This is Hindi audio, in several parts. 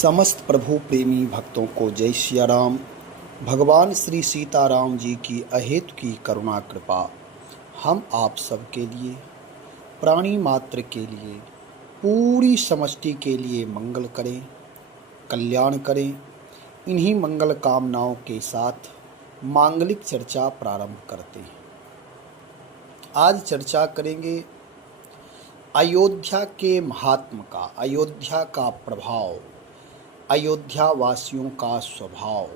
समस्त प्रभु प्रेमी भक्तों को जय सिया राम। भगवान श्री सीताराम जी की अहेतु की करुणा कृपा हम आप सब के लिए, प्राणी मात्र के लिए, पूरी समष्टि के लिए मंगल करें, कल्याण करें। इन्हीं मंगल कामनाओं के साथ मांगलिक चर्चा प्रारंभ करते हैं। आज चर्चा करेंगे अयोध्या के महात्म का, अयोध्या का प्रभाव, अयोध्या वासियों का स्वभाव।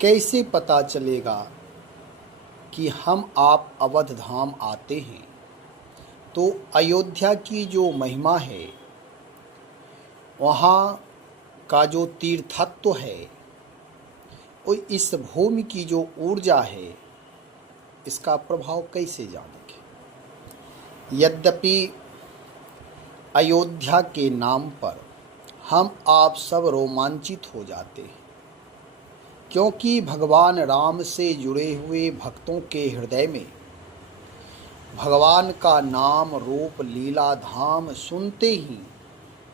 कैसे पता चलेगा कि हम आप अवध धाम आते हैं तो अयोध्या की जो महिमा है, वहाँ का जो तीर्थत्व है, और इस भूमि की जो ऊर्जा है, इसका प्रभाव कैसे जानेंगे। यद्यपि अयोध्या के नाम पर हम आप सब रोमांचित हो जाते हैं, क्योंकि भगवान राम से जुड़े हुए भक्तों के हृदय में भगवान का नाम, रूप, लीला, धाम सुनते ही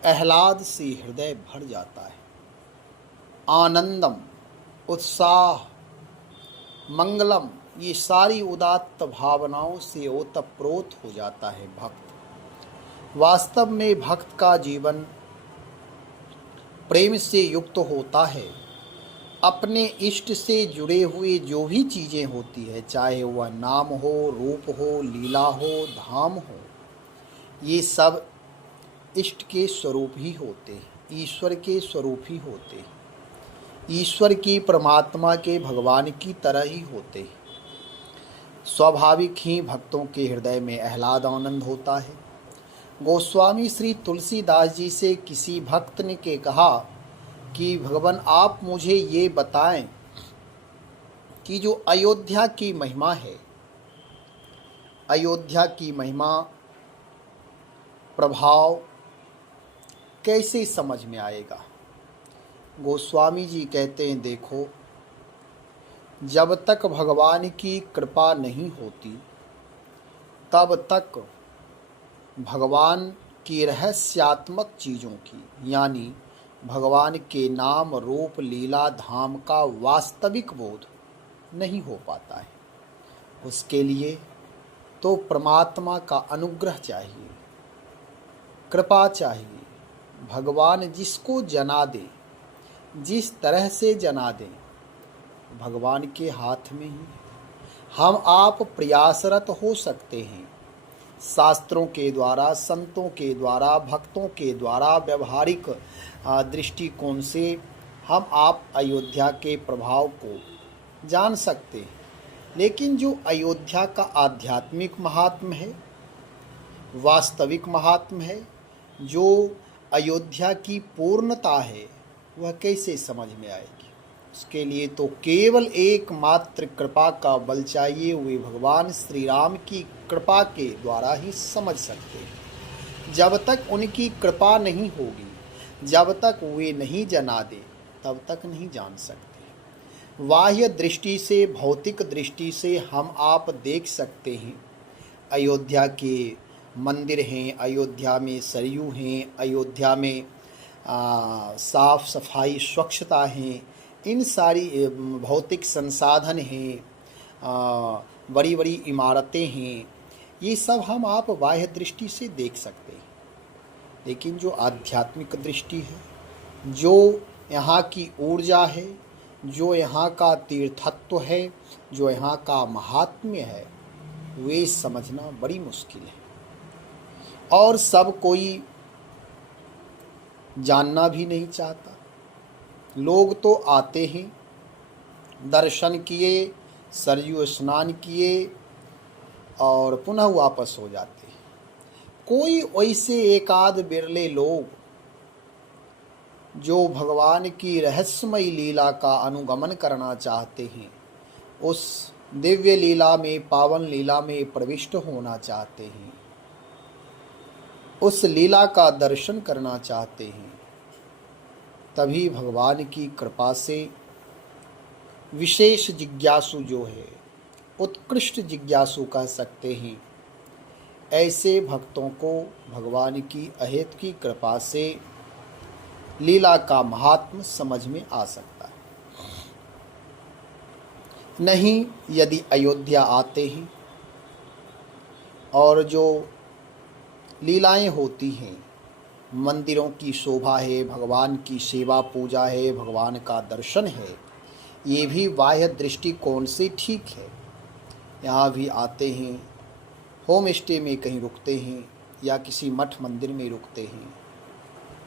आह्लाद से हृदय भर जाता है। आनंदम, उत्साह, मंगलम, ये सारी उदात्त भावनाओं से ओतप्रोत हो जाता है भक्त। वास्तव में भक्त का जीवन प्रेम से युक्त होता है। अपने इष्ट से जुड़े हुए जो भी चीज़ें होती है, चाहे वह नाम हो, रूप हो, लीला हो, धाम हो, ये सब इष्ट के स्वरूप ही होते हैं, ईश्वर के स्वरूप ही होते हैं, ईश्वर की, परमात्मा के, भगवान की तरह ही होते हैं। स्वाभाविक ही भक्तों के हृदय में आह्लाद आनंद होता है। गोस्वामी श्री तुलसीदास जी से किसी भक्त ने के कहा कि भगवान आप मुझे ये बताएं कि जो अयोध्या की महिमा है, अयोध्या की महिमा, प्रभाव कैसे समझ में आएगा। गोस्वामी जी कहते हैं, देखो, जब तक भगवान की कृपा नहीं होती तब तक भगवान की रहस्यात्मक चीज़ों की, यानी भगवान के नाम, रूप, लीला, धाम का वास्तविक बोध नहीं हो पाता है। उसके लिए तो परमात्मा का अनुग्रह चाहिए, कृपा चाहिए। भगवान जिसको जना दे, जिस तरह से जना दे, भगवान के हाथ में ही हम आप प्रयासरत हो सकते हैं। शास्त्रों के द्वारा, संतों के द्वारा, भक्तों के द्वारा, व्यवहारिक दृष्टिकोण से हम आप अयोध्या के प्रभाव को जान सकते हैं। लेकिन जो अयोध्या का आध्यात्मिक महात्म है, वास्तविक महात्म है, जो अयोध्या की पूर्णता है, वह कैसे समझ में आएगी। उसके लिए तो केवल एकमात्र कृपा का बल चाहिए। वे भगवान श्री राम की कृपा के द्वारा ही समझ सकते हैं। जब तक उनकी कृपा नहीं होगी, जब तक वे नहीं जना दे, तब तक नहीं जान सकते। बाह्य दृष्टि से, भौतिक दृष्टि से हम आप देख सकते हैं, अयोध्या के मंदिर हैं, अयोध्या में सरयू हैं, अयोध्या में साफ सफाई, स्वच्छता हैं, इन सारी भौतिक संसाधन हैं, बड़ी बड़ी इमारतें हैं, ये सब हम आप बाह्य दृष्टि से देख सकते हैं। लेकिन जो आध्यात्मिक दृष्टि है, जो यहाँ की ऊर्जा है, जो यहाँ का तीर्थत्व है, जो यहाँ का महात्म्य है, वे समझना बड़ी मुश्किल है। और सब कोई जानना भी नहीं चाहता। लोग तो आते हैं, दर्शन किए, सरयू स्नान किए और पुनः वापस हो जाते हैं। कोई वैसे एकाध बिरले लोग जो भगवान की रहस्यमयी लीला का अनुगमन करना चाहते हैं, उस दिव्य लीला में, पावन लीला में प्रविष्ट होना चाहते हैं, उस लीला का दर्शन करना चाहते हैं, तभी भगवान की कृपा से विशेष जिज्ञासु जो है, उत्कृष्ट जिज्ञासु कह सकते हैं, ऐसे भक्तों को भगवान की अहेतु की कृपा से लीला का महात्म समझ में आ सकता है। नहीं, यदि अयोध्या आते हैं और जो लीलाएं होती हैं, मंदिरों की शोभा है, भगवान की सेवा पूजा है, भगवान का दर्शन है, ये भी बाह्य दृष्टिकोण से ठीक है। यहाँ भी आते हैं, होम स्टे में कहीं रुकते हैं या किसी मठ मंदिर में रुकते हैं,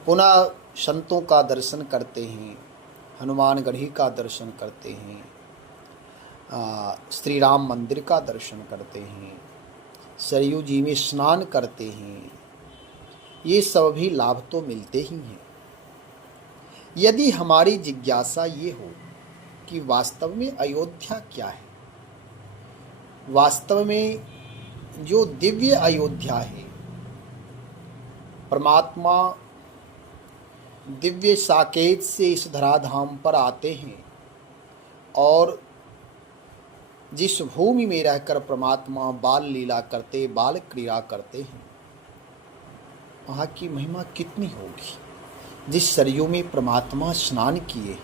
पुनः संतों का दर्शन करते हैं, हनुमानगढ़ी का दर्शन करते हैं, श्री राम मंदिर का दर्शन करते हैं, सरयू जी में स्नान करते हैं, ये सब भी लाभ तो मिलते ही हैं। यदि हमारी जिज्ञासा ये हो कि वास्तव में अयोध्या क्या है, वास्तव में जो दिव्य अयोध्या है, परमात्मा दिव्य साकेत से इस धराधाम पर आते हैं और जिस भूमि में रहकर परमात्मा बाल लीला करते, बाल क्रीड़ा करते हैं, वहाँ की महिमा कितनी होगी। जिस सरयू में परमात्मा स्नान किए,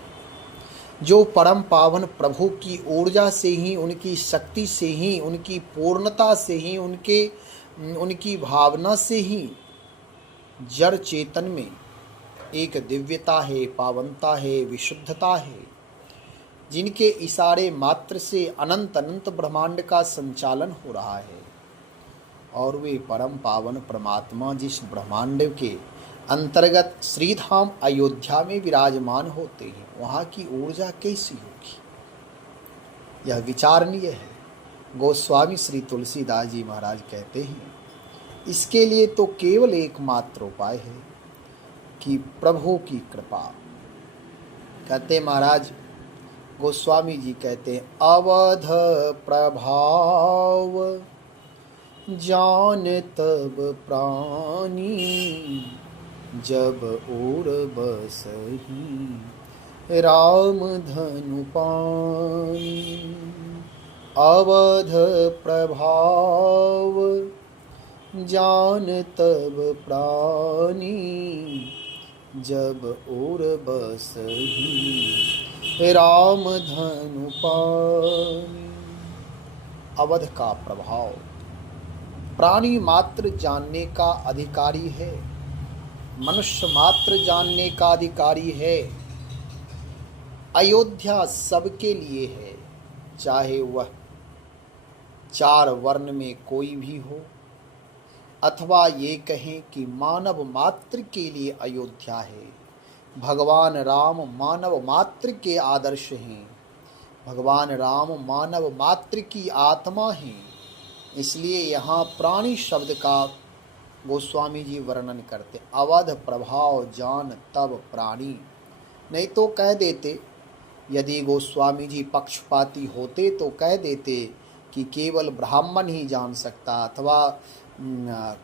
जो परम पावन प्रभु की ऊर्जा से ही, उनकी शक्ति से ही, उनकी पूर्णता से ही, उनकी भावना से ही जड़ चेतन में एक दिव्यता है, पावनता है, विशुद्धता है, जिनके इशारे मात्र से अनंत अनंत ब्रह्मांड का संचालन हो रहा है। और वे परम पावन परमात्मा जिस ब्रह्मांड के अंतर्गत श्रीधाम अयोध्या में विराजमान होते हैं, वहाँ की ऊर्जा कैसी होगी, यह विचारणीय है। गोस्वामी श्री तुलसीदास जी महाराज कहते हैं, इसके लिए तो केवल एकमात्र उपाय है कि प्रभु की कृपा। कहते महाराज गोस्वामी जी कहते हैं, अवध प्रभाव जान तब प्राणी, जब और बसही राम धनु पानी। अवध प्रभाव जान तब प्राणी, जब और बसही राम धनु पानी। अवध का प्रभाव प्राणी मात्र जानने का अधिकारी है, मनुष्य मात्र जानने का अधिकारी है। अयोध्या सबके लिए है, चाहे वह 4 वर्ण में कोई भी हो, अथवा ये कहें कि मानव मात्र के लिए अयोध्या है। भगवान राम मानव मात्र के आदर्श हैं, भगवान राम मानव मात्र की आत्मा हैं। इसलिए यहाँ प्राणी शब्द का गोस्वामी जी वर्णन करते, अवध प्रभाव जान तब प्राणी। नहीं तो कह देते, यदि गोस्वामी जी पक्षपाती होते तो कह देते कि केवल ब्राह्मण ही जान सकता, अथवा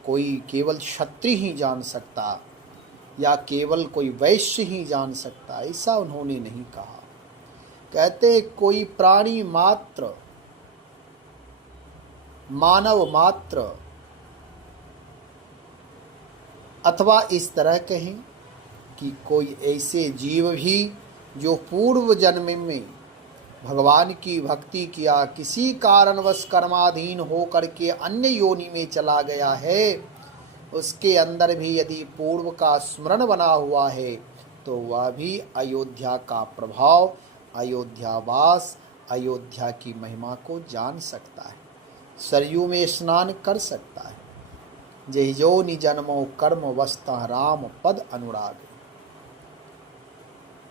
कोई केवल क्षत्रिय ही जान सकता, या केवल कोई वैश्य ही जान सकता। ऐसा उन्होंने नहीं कहा। कहते कोई प्राणी मात्र, मानव मात्र, अथवा इस तरह कहें कि कोई ऐसे जीव भी जो पूर्व जन्म में भगवान की भक्ति किया, किसी कारणवश कर्माधीन हो करके अन्य योनि में चला गया है, उसके अंदर भी यदि पूर्व का स्मरण बना हुआ है, तो वह भी अयोध्या का प्रभाव, अयोध्यावास, अयोध्या की महिमा को जान सकता है, सरयू में स्नान कर सकता है। जय जोनि जन्मो कर्म वस्ता राम पद अनुराग।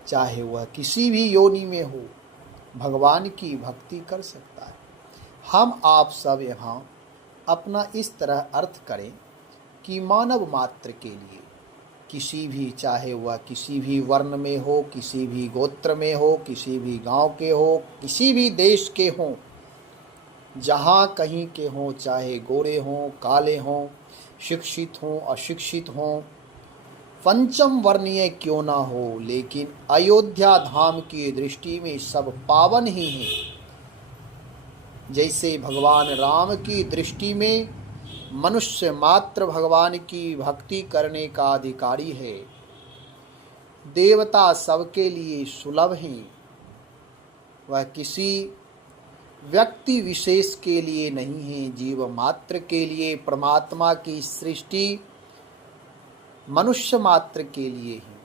चाहे वह किसी भी योनि में हो, भगवान की भक्ति कर सकता है। हम आप सब यहाँ अपना इस तरह अर्थ करें कि मानव मात्र के लिए, किसी भी, चाहे वह किसी भी वर्ण में हो, किसी भी गोत्र में हो, किसी भी गांव के हो, किसी भी देश के हों, जहाँ कहीं के हों, चाहे गोरे हों, काले हों, शिक्षित हों, अशिक्षित हों, पंचम वर्णीय क्यों ना हो, लेकिन अयोध्या धाम की दृष्टि में सब पावन ही हैं। जैसे भगवान राम की दृष्टि में मनुष्य मात्र भगवान की भक्ति करने का अधिकारी है, देवता सबके लिए सुलभ हैं, वह किसी व्यक्ति विशेष के लिए नहीं है, जीव मात्र के लिए। परमात्मा की सृष्टि मनुष्य मात्र के लिए है।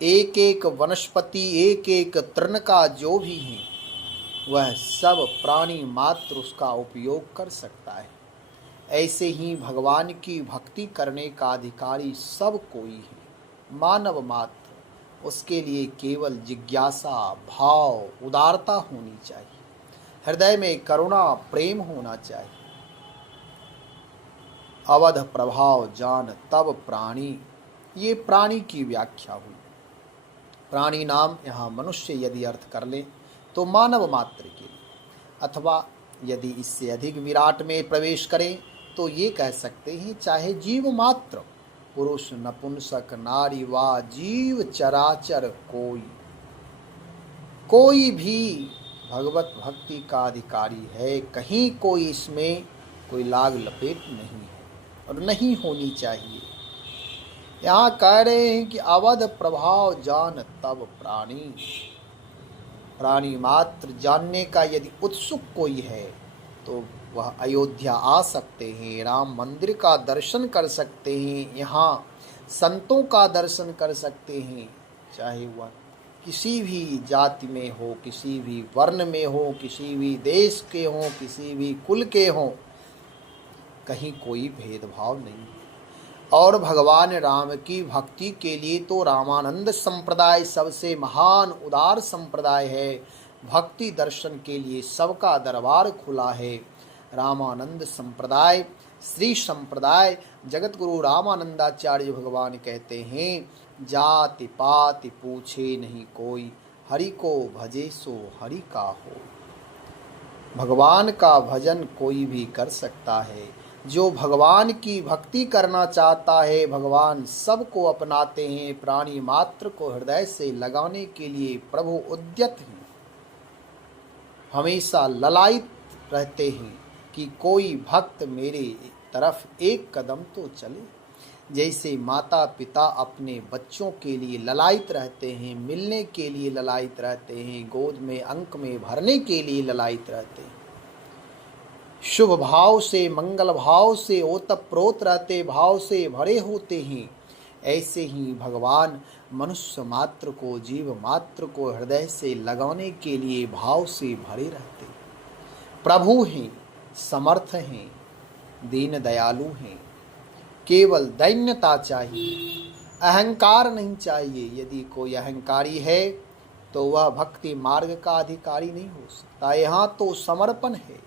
एक एक वनस्पति, एक एक तृण का जो भी है, वह सब प्राणी मात्र उसका उपयोग कर सकता है। ऐसे ही भगवान की भक्ति करने का अधिकारी सब कोई है, मानव मात्र। उसके लिए केवल जिज्ञासा, भाव, उदारता होनी चाहिए। हृदय में करुणा, प्रेम होना चाहिए। अवध प्रभाव जान तब प्राणी, ये प्राणी की व्याख्या हुई। प्राणी नाम यहाँ मनुष्य यदि अर्थ कर ले तो मानव मात्र के लिए, अथवा यदि इससे अधिक विराट में प्रवेश करें तो ये कह सकते हैं चाहे जीव मात्र, पुरुष, नपुंसक, नारी वा जीव चराचर, कोई भी भगवत भक्ति का अधिकारी है। कहीं कोई इसमें कोई लाग लपेट नहीं है और नहीं होनी चाहिए। यहाँ कह रहे हैं कि अवध प्रभाव जान तब प्राणी, प्राणी मात्र जानने का यदि उत्सुक कोई है तो वह अयोध्या आ सकते हैं, राम मंदिर का दर्शन कर सकते हैं, यहाँ संतों का दर्शन कर सकते हैं, चाहे वह किसी भी जाति में हो, किसी भी वर्ण में हो, किसी भी देश के हो, किसी भी कुल के हो, कहीं कोई भेदभाव नहीं। और भगवान राम की भक्ति के लिए तो रामानंद संप्रदाय सबसे महान उदार संप्रदाय है। भक्ति दर्शन के लिए सबका दरबार खुला है। रामानंद संप्रदाय, श्री संप्रदाय, जगत गुरु रामानंदाचार्य भगवान कहते हैं, जाति पाति पूछे नहीं कोई, हरि को भजे सो हरि का हो। भगवान का भजन कोई भी कर सकता है। जो भगवान की भक्ति करना चाहता है, भगवान सबको अपनाते हैं। प्राणी मात्र को हृदय से लगाने के लिए प्रभु उद्यत हैं, हमेशा ललायित रहते हैं कि कोई भक्त मेरे तरफ एक कदम तो चले। जैसे माता पिता अपने बच्चों के लिए ललायित रहते हैं, मिलने के लिए ललायित रहते हैं, गोद में अंक में भरने के लिए ललायित रहते हैं, शुभ भाव से, मंगल भाव से, ओतप्रोत रहते भाव से भरे होते हैं। ऐसे ही भगवान मनुष्य मात्र को, जीव मात्र को हृदय से लगाने के लिए भाव से भरे रहते। प्रभु हैं, समर्थ हैं, दीन दयालु हैं। केवल दैन्यता चाहिए, अहंकार नहीं चाहिए। यदि कोई अहंकारी है तो वह भक्ति मार्ग का अधिकारी नहीं हो सकता। यहाँ तो समर्पण है।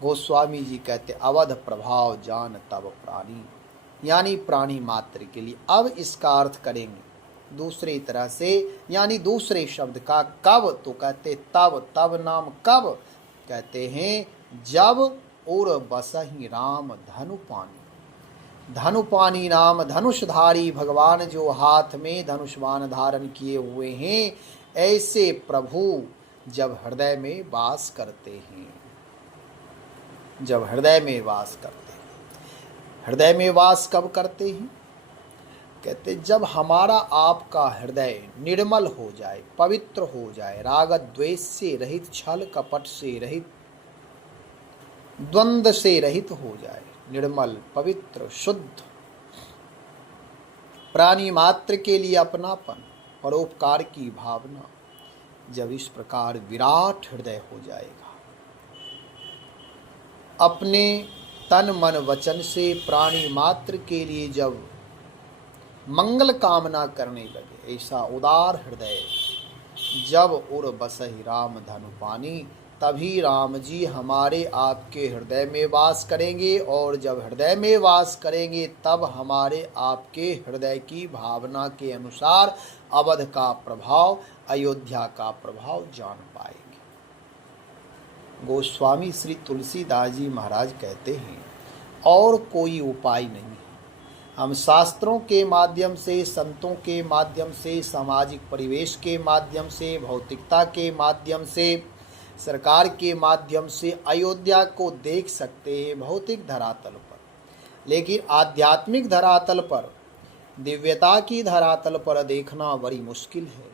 गोस्वामी जी कहते अवध प्रभाव जान तब प्राणी, यानी प्राणी मात्र के लिए। अब इसका अर्थ करेंगे दूसरी तरह से, यानी दूसरे शब्द का कब, तो कहते तब। तब नाम कब कहते हैं जब और बसहि राम धनुपानी। धनुपानी नाम धनुषधारी भगवान जो हाथ में धनुष्मान धारण किए हुए हैं, ऐसे प्रभु जब हृदय में वास करते हैं। जब हृदय में वास करते हैं। हृदय में वास कब करते हैं? कहते जब हमारा आपका हृदय निर्मल हो जाए, पवित्र हो जाए, राग द्वेष से रहित, छल कपट से रहित, द्वंद्व से रहित हो जाए, निर्मल, पवित्र, शुद्ध, प्राणी मात्र के लिए अपनापन, परोपकार की भावना, जब इस प्रकार विराट हृदय हो जाएगा, अपने तन मन वचन से प्राणी मात्र के लिए जब मंगल कामना करने लगे, ऐसा उदार हृदय जब उर बसहि राम धनुपानी, तभी राम जी हमारे आपके हृदय में वास करेंगे। और जब हृदय में वास करेंगे तब हमारे आपके हृदय की भावना के अनुसार अवध का प्रभाव, अयोध्या का प्रभाव जान पाएंगे। गोस्वामी श्री तुलसीदास जी महाराज कहते हैं और कोई उपाय नहीं है। हम शास्त्रों के माध्यम से, संतों के माध्यम से, सामाजिक परिवेश के माध्यम से, भौतिकता के माध्यम से, सरकार के माध्यम से अयोध्या को देख सकते हैं भौतिक धरातल पर, लेकिन आध्यात्मिक धरातल पर दिव्यता की धरातल पर देखना बड़ी मुश्किल है।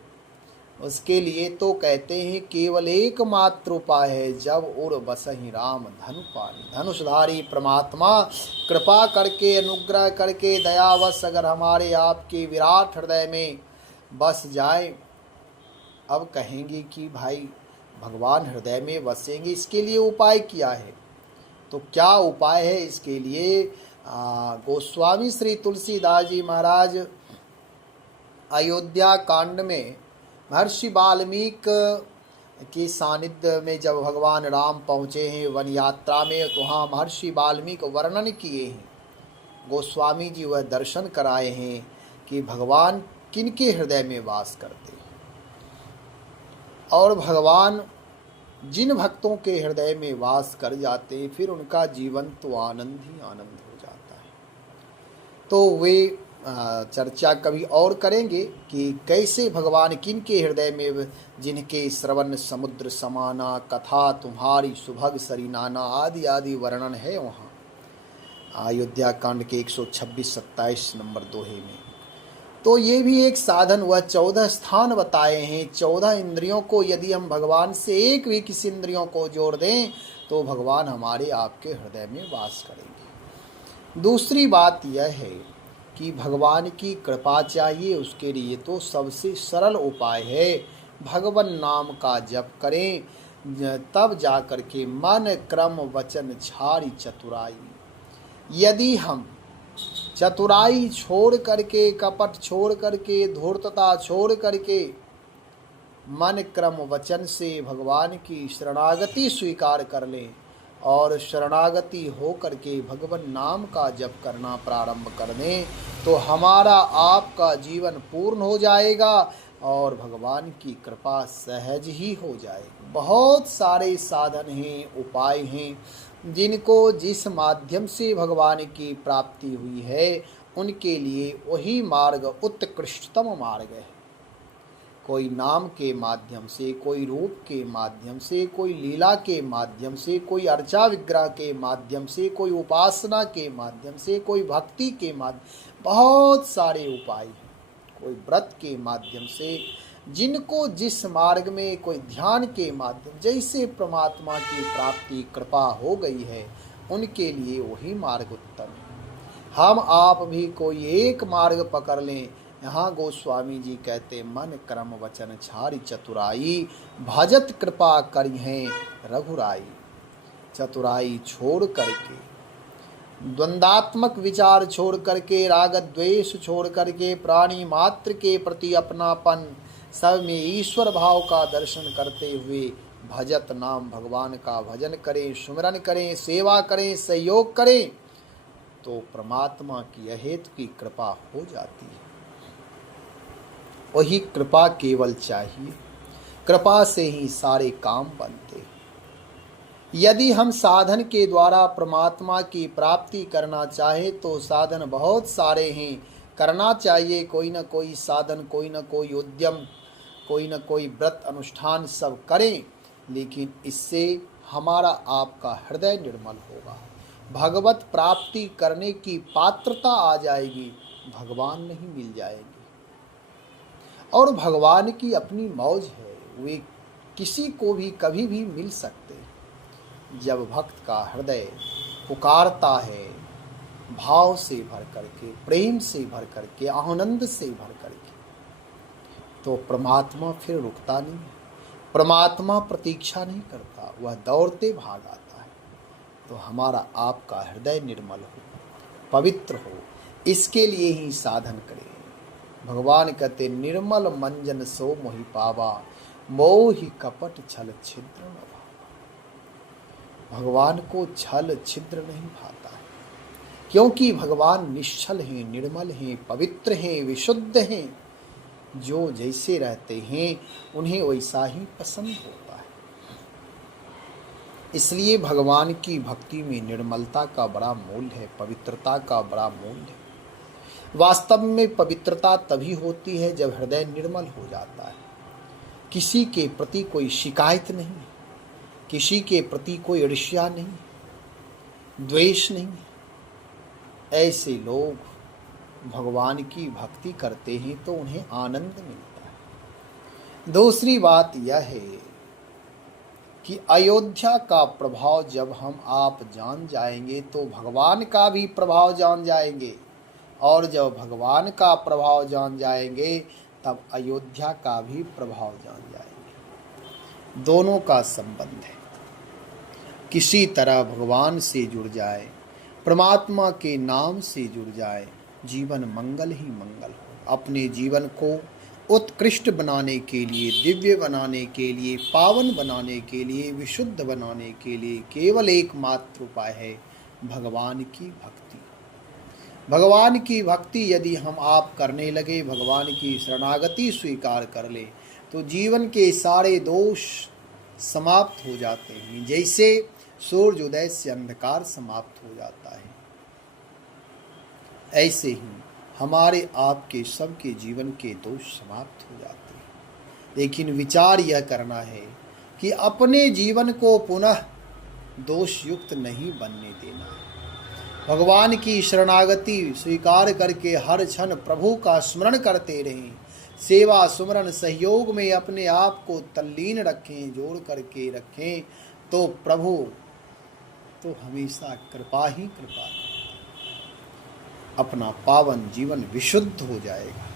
उसके लिए तो कहते हैं केवल एकमात्र उपाय है, जब उर बसहि राम धनु पानी। धनुषधारी परमात्मा कृपा करके, अनुग्रह करके, दयावश अगर हमारे आपके विराट हृदय में बस जाए। अब कहेंगे कि भाई भगवान हृदय में बसेंगे, इसके लिए उपाय क्या है? तो क्या उपाय है इसके लिए? गोस्वामी श्री तुलसीदास जी महाराज अयोध्या कांड में महर्षि वाल्मीकि के सानिध्य में जब भगवान राम पहुँचे हैं वन यात्रा में, तो वहाँ महर्षि वाल्मीकि वर्णन किए हैं। गोस्वामी जी वह दर्शन कराए हैं कि भगवान किनके हृदय में वास करते हैं, और भगवान जिन भक्तों के हृदय में वास कर जाते हैं फिर उनका जीवन तो आनंद ही आनंद हो जाता है। तो वे चर्चा कभी और करेंगे कि कैसे भगवान किन के हृदय में, जिनके श्रवण समुद्र समाना, कथा तुम्हारी सुभग सरी नाना, आदि आदि वर्णन है वहाँ अयोध्या कांड के 126-27 नंबर दोहे में। तो ये भी एक साधन, वह 14 स्थान बताए हैं। 14 इंद्रियों को यदि हम भगवान से एक भी किसी इंद्रियों को जोड़ दें तो भगवान हमारे आपके हृदय में वास करेंगे। दूसरी बात यह है कि भगवान की कृपा चाहिए, उसके लिए तो सबसे सरल उपाय है भगवान नाम का जप करें, तब जाकर के मन क्रम वचन छाड़ी चतुराई। यदि हम चतुराई छोड़ करके, कपट छोड़ करके, धूर्तता छोड़ करके मन क्रम वचन से भगवान की शरणागति स्वीकार कर लें और शरणागति हो करके भगवान नाम का जप करना प्रारंभ कर दें, तो हमारा आपका जीवन पूर्ण हो जाएगा और भगवान की कृपा सहज ही हो जाएगी। बहुत सारे साधन हैं, उपाय हैं, जिनको जिस माध्यम से भगवान की प्राप्ति हुई है उनके लिए वही मार्ग उत्कृष्टतम मार्ग है। कोई नाम के माध्यम से, कोई रूप के माध्यम से, कोई लीला के माध्यम से, कोई अर्चा विग्रह के माध्यम से, कोई उपासना के माध्यम से, कोई भक्ति के माध्यम, बहुत सारे उपाय हैं। कोई व्रत के माध्यम से, जिनको जिस मार्ग में, कोई ध्यान के माध्यम, जैसे परमात्मा की प्राप्ति कृपा हो गई है उनके लिए वही मार्ग उत्तम है। हम आप भी कोई एक मार्ग पकड़ लें। यहाँ गोस्वामी जी कहते मन क्रम वचन छारी चतुराई, भजत कृपा करी हैं रघुराई। चतुराई छोड़ करके, द्वंदात्मक विचार छोड़ करके, राग द्वेष छोड़ करके, प्राणी मात्र के प्रति अपनापन, सब में ईश्वर भाव का दर्शन करते हुए भजत नाम भगवान का भजन करें, सुमिरन करें, सेवा करें, सहयोग करें, तो परमात्मा की अहेतु की कृपा हो जाती है। वही कृपा केवल चाहिए, कृपा से ही सारे काम बनते हैं। यदि हम साधन के द्वारा परमात्मा की प्राप्ति करना चाहे तो साधन बहुत सारे हैं, करना चाहिए कोई न कोई साधन, कोई न कोई उद्यम, कोई न कोई व्रत अनुष्ठान सब करें, लेकिन इससे हमारा आपका हृदय निर्मल होगा, भगवत प्राप्ति करने की पात्रता आ जाएगी, भगवान नहीं मिल जाएंगे। और भगवान की अपनी मौज है, वे किसी को भी कभी भी मिल सकते हैं। जब भक्त का हृदय पुकारता है भाव से भर करके, प्रेम से भर करके, आनंद से भर करके, तो परमात्मा फिर रुकता नहीं, परमात्मा प्रतीक्षा नहीं करता, वह दौड़ते भाग आता है। तो हमारा आपका हृदय निर्मल हो, पवित्र हो, इसके लिए ही साधन करें। भगवान कहते निर्मल मंजन सो मोहि पावा, मोहि कपट छल छिद्र न भावा। भगवान को छल छिद्र नहीं भाता है, क्योंकि भगवान निश्चल हैं, निर्मल हैं, पवित्र हैं, विशुद्ध हैं। जो जैसे रहते हैं उन्हें वैसा ही पसंद होता है। इसलिए भगवान की भक्ति में निर्मलता का बड़ा मूल्य है, पवित्रता का बड़ा मूल्य है। वास्तव में पवित्रता तभी होती है जब हृदय निर्मल हो जाता है। किसी के प्रति कोई शिकायत नहीं, किसी के प्रति कोई ईर्ष्या नहीं, द्वेष नहीं। ऐसे लोग भगवान की भक्ति करते हैं तो उन्हें आनंद मिलता है। दूसरी बात यह है कि अयोध्या का प्रभाव जब हम आप जान जाएंगे तो भगवान का भी प्रभाव जान जाएंगे, और जब भगवान का प्रभाव जान जाएंगे तब अयोध्या का भी प्रभाव जान जाएंगे। दोनों का संबंध है। किसी तरह भगवान से जुड़ जाए, परमात्मा के नाम से जुड़ जाए, जीवन मंगल ही मंगल हो। अपने जीवन को उत्कृष्ट बनाने के लिए, दिव्य बनाने के लिए, पावन बनाने के लिए, विशुद्ध बनाने के लिए केवल एकमात्र उपाय है भगवान की भक्ति। भगवान की भक्ति यदि हम आप करने लगे, भगवान की शरणागति स्वीकार कर ले, तो जीवन के सारे दोष समाप्त हो जाते हैं। जैसे सूर्योदय से अंधकार समाप्त हो जाता है, ऐसे ही हमारे आपके सबके जीवन के दोष समाप्त हो जाते हैं। लेकिन विचार यह करना है कि अपने जीवन को पुनः दोष युक्त नहीं बनने देना है। भगवान की शरणागति स्वीकार करके हर क्षण प्रभु का स्मरण करते रहें, सेवा सुमरण सहयोग में अपने आप को तल्लीन रखें, जोड़ करके रखें, तो प्रभु तो हमेशा कृपा ही कृपा, अपना पावन जीवन विशुद्ध हो जाएगा।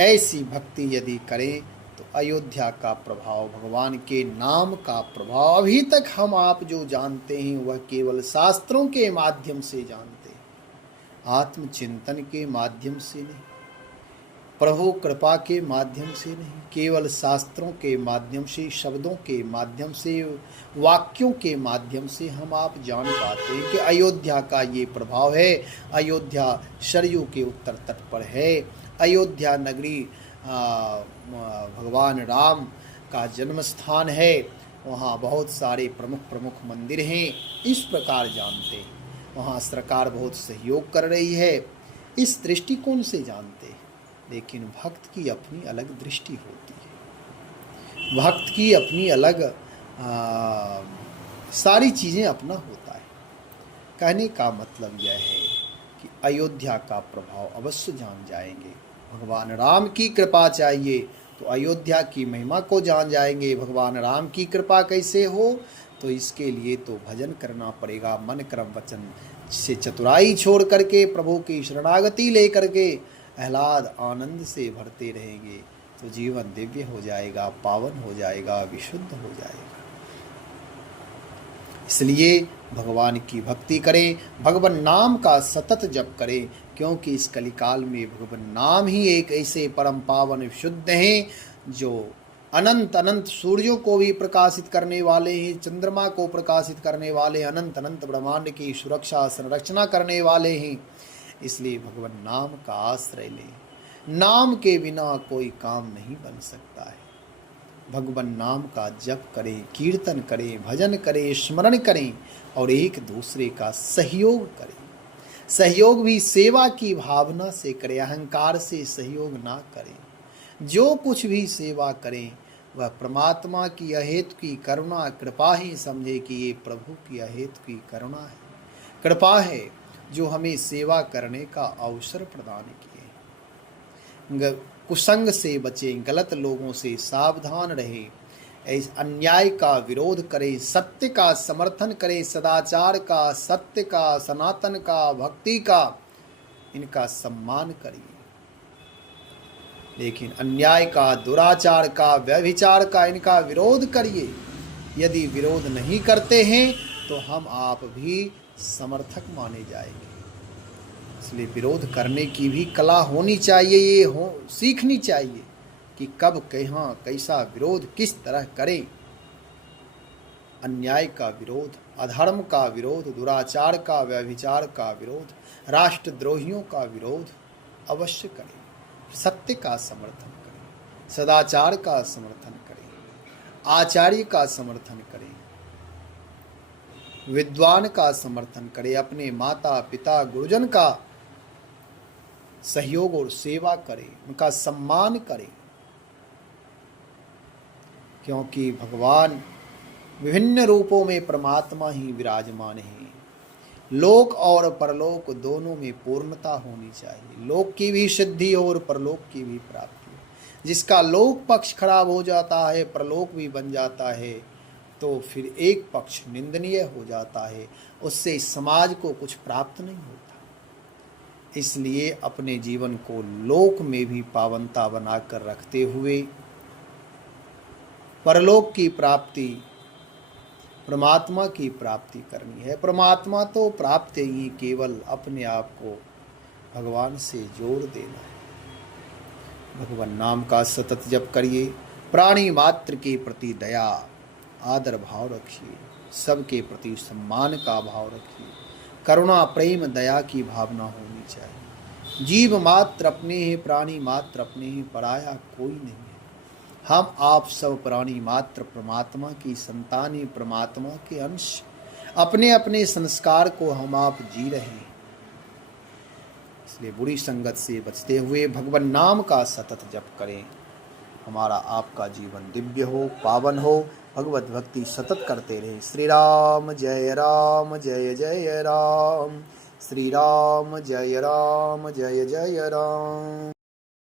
ऐसी भक्ति यदि करें तो अयोध्या का प्रभाव, भगवान के नाम का प्रभाव अभी तक हम आप जो जानते हैं वह केवल शास्त्रों के माध्यम से जानते हैं, आत्मचिंतन के माध्यम से नहीं, प्रभु कृपा के माध्यम से नहीं, केवल शास्त्रों के माध्यम से, शब्दों के माध्यम से, वाक्यों के माध्यम से हम आप जान पाते हैं कि अयोध्या का ये प्रभाव है। अयोध्या सरयू के उत्तर तट पर है। अयोध्या नगरी भगवान राम का जन्म स्थान है। वहाँ बहुत सारे प्रमुख प्रमुख मंदिर हैं। इस प्रकार जानते हैं। वहाँ सरकार बहुत सहयोग कर रही है, इस दृष्टिकोण से जानते हैं। लेकिन भक्त की अपनी अलग दृष्टि होती है, भक्त की अपनी अलग सारी चीज़ें अपना होता है। कहने का मतलब यह है कि अयोध्या का प्रभाव अवश्य जान जाएंगे। भगवान राम की कृपा चाहिए तो अयोध्या की महिमा को जान जाएंगे। भगवान राम की कृपा कैसे हो, तो इसके लिए तो भजन करना पड़ेगा। मन कर्म वचन से चतुराई छोड़ करके प्रभु की शरणागति ले करके आह्लाद आनंद से भरते रहेंगे तो जीवन दिव्य हो जाएगा, पावन हो जाएगा, विशुद्ध हो जाएगा। इसलिए भगवान की भक्ति करें, भगवान नाम का सतत जप करें, क्योंकि इस कलिकाल में भगवान नाम ही एक ऐसे परम पावन विशुद्ध हैं जो अनंत अनंत सूर्यों को भी प्रकाशित करने वाले हैं, चंद्रमा को प्रकाशित करने वाले, अनंत अनंत ब्रह्मांड की सुरक्षा संरक्षणा करने वाले हैं। इसलिए भगवान नाम का आश्रय लें। नाम के बिना कोई काम नहीं बन सकता है। भगवान नाम का जप करें, कीर्तन करें, भजन करें, स्मरण करें और एक दूसरे का सहयोग करें। सहयोग भी सेवा की भावना से करें, अहंकार से सहयोग ना करें। जो कुछ भी सेवा करें वह परमात्मा की अहेतु की करुणा कृपा ही समझे कि ये प्रभु की अहेतु की करुणा है, कृपा है जो हमें सेवा करने का अवसर प्रदान किए। कुसंग से बचें, गलत लोगों से सावधान रहें, ऐसे अन्याय का विरोध करें, सत्य का समर्थन करें, सदाचार का, सत्य का, सनातन का, भक्ति का, इनका सम्मान करिए। लेकिन अन्याय का, दुराचार का, व्यभिचार का इनका विरोध करिए। यदि विरोध नहीं करते हैं तो हम आप भी समर्थक माने जाएंगे। इसलिए विरोध करने की भी कला होनी चाहिए, ये सीखनी चाहिए कि कब कहाँ कैसा विरोध किस तरह करें। अन्याय का विरोध, अधर्म का विरोध, दुराचार का, व्यभिचार का विरोध, राष्ट्रद्रोहियों का विरोध अवश्य करें। सत्य का समर्थन करें, सदाचार का समर्थन करें, आचार्य का समर्थन करें, विद्वान का समर्थन करें, अपने माता पिता गुरुजन का सहयोग और सेवा करें, उनका सम्मान करें। क्योंकि भगवान विभिन्न रूपों में परमात्मा ही विराजमान हैं। लोक और परलोक दोनों में पूर्णता होनी चाहिए। लोक की भी सिद्धि और परलोक की भी प्राप्ति। जिसका लोक पक्ष खराब हो जाता है, परलोक भी बन जाता है, तो फिर एक पक्ष निंदनीय हो जाता है, उससे इस समाज को कुछ प्राप्त नहीं होता। इसलिए अपने जीवन को लोक में भी पावनता बनाकर रखते हुए परलोक की प्राप्ति, परमात्मा की प्राप्ति करनी है। परमात्मा तो प्राप्त ही, केवल अपने आप को भगवान से जोड़ देना है। भगवान नाम का सतत जप करिए। प्राणी मात्र के प्रति दया आदर भाव रखिए। सबके प्रति सम्मान का भाव रखिए। करुणा प्रेम दया की भावना होनी चाहिए। जीव मात्र अपने हैं, प्राणी मात्र अपने हैं, पराया कोई नहीं है। हम आप सब प्राणी मात्र परमात्मा की संतानें, परमात्मा के अंश। अपने अपने संस्कार को हम आप जी रहे हैं। इसलिए बुरी संगत से बचते हुए भगवान नाम का सतत जप करें। हमारा आपका जीवन दिव्य हो, पावन हो, भगवत भक्ति सतत करते रहे। श्री राम जय राम जय जय राम। श्री राम जय जय राम।